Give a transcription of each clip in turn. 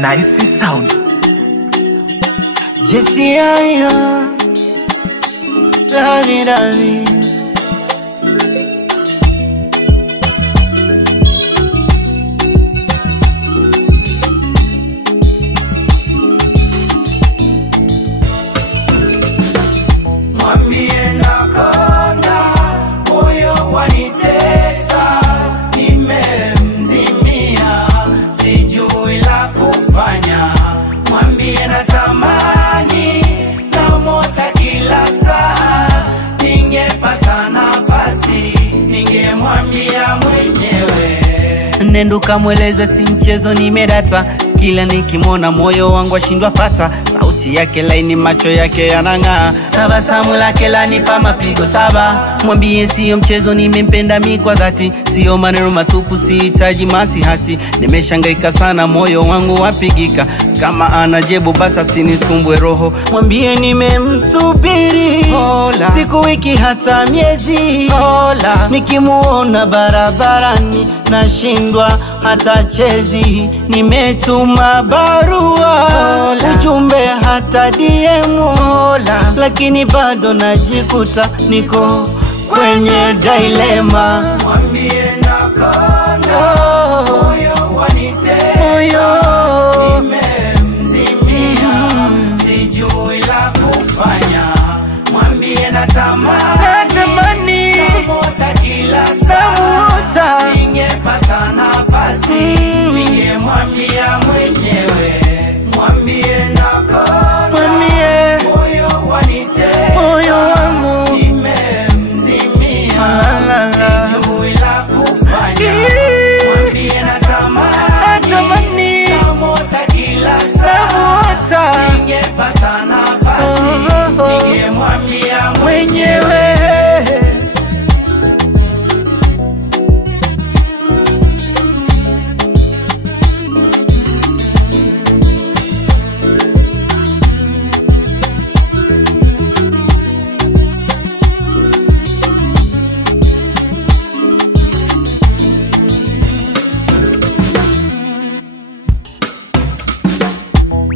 Nice sound. Jesse Aya, Lavi Lavi. Mwambie nakonda, moyo wanitesa, nimemzimia, sijui la kufanya. Mwambie natamani, namota kila saa, ningepata nafasi, ningemwambia mwenyewe. Nendo kamweleza si mchezo nimedata, kila nikimwona moyo wangu ashindwa pata. Sauti yake laini, macho yake yanang'aa, tabasamu lake lanipa mapigo saba. Mwambie sio mchezo, nimempenda mi kwa dhati, sio maneno matupu, sihitaji masihati. Nimeshangaika sana, moyo wangu wapigika, kama anajebu basa sinisumbwe roho. Mwambie nimemsubiri, siku wiki hata miezi, nikimuona barabarani nashindwa hata chezi. Nimetuma barua, ujumbe hata DM, lakini bado najikuta niko kwenye dilema. Mwambie nakonda, moyo wanitesa, nimemzimia, sijui la kufanya. Mwambie natamani, namota kila saa, ningepata nafasi, ningemwambia mwenyewe. Mwambie nakonda, moyo wanitesa, moyo wangu nimemzimia, sijui la kufanya. Mwambie natamani, namota kila saa, ningepata nafasi, ningemwambia mwenyewe.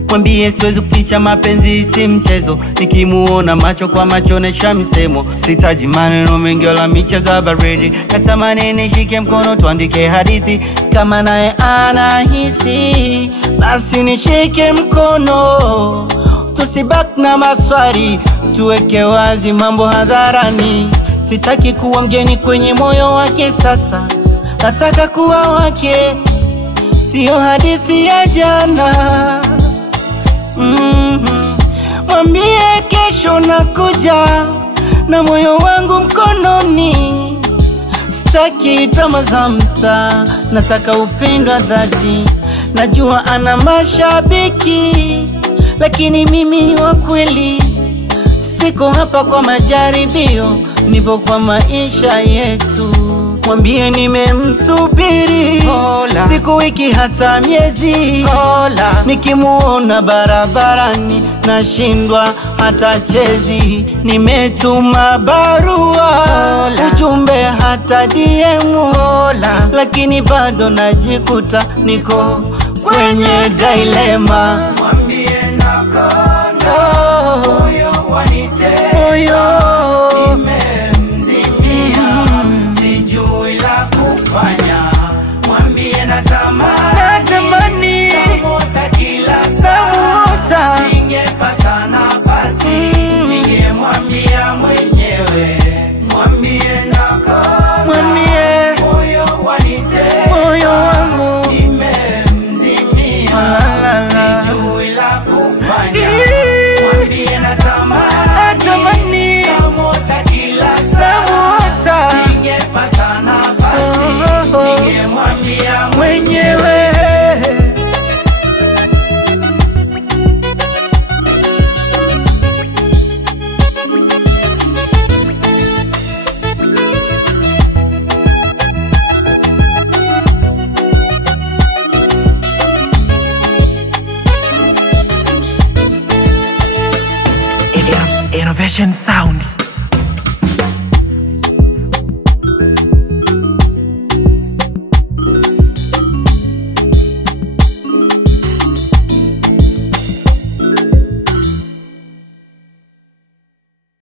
Mwambie siwezi kuficha mapenzi si mchezo, nikimuona macho kwa macho nesha misemo. Sitaji maneno mengi wala micha za baridi, natamani nishike mkono tuandike hadithi. Kama naye anahisi, basi nishike mkono, tusibaki na maswali, tuweke wazi mambo hadharani. Sitaki kuwa mgeni kwenye moyo wake sasa, nataka kuwa wake, sio hadithi ya jana. Mwambie kesho nakuja na moyo wangu mkononi, sitaki drama za mtaa, nataka upendo wa dhati. Najua ana mashabiki, lakini mimi wa kweli. Siko hapa kwa majaribio, nipo kwa maisha yetu. Mwambie nimemsubiri, siku wiki hata miezi, nikimuona barabarani nashindwa hata chezi. Nimetuma barua, ujumbe hata DM, lakini bado najikuta niko kwenye dilema. Mwambie nakonda, moyo wanitesa, nimemzimia, sijui la kufanya. Mwambie natamani, namota kila saa, ningepata nafasi, ningemwambia mwenyewe. Mwambie nakonda, moyo wanitesa, moyo wangu nimemzimia, sijui la kufanya. Mwambie natamani, namota kila saa, ningepata nafasi, ningemwambia mwenyewe. Innovation sound.